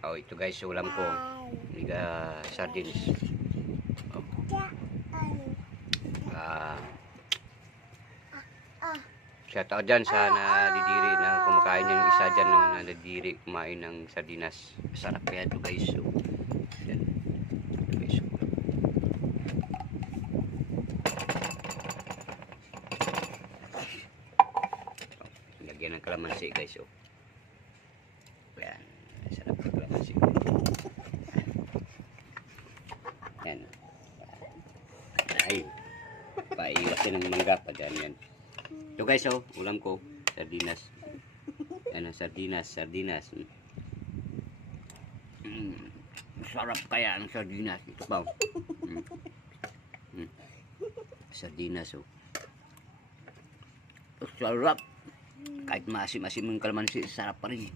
Oh, ito guys, ulam ko. Liga sardines. Oh. Shout out dyan sa nadidiri na kumakain yung isa dyan, no, na nadidiri kumain ng sardinas. Masarap kaya ito guys. So, yan. Ito guys, ulam. Lagyan ng kalamansi guys. So, yan. Sarap ng kalamansi. Yan. Ay. Paiwasin ng mangga pa dyan yan. Ito guys, oh, ulam ko, sardinas. Yan ang sardinas. Sarap kaya ang sardinas. Ito ba? Sardinas, oh. Sarap. Kahit maasim-asim yung kalamansi, sarap pa rin.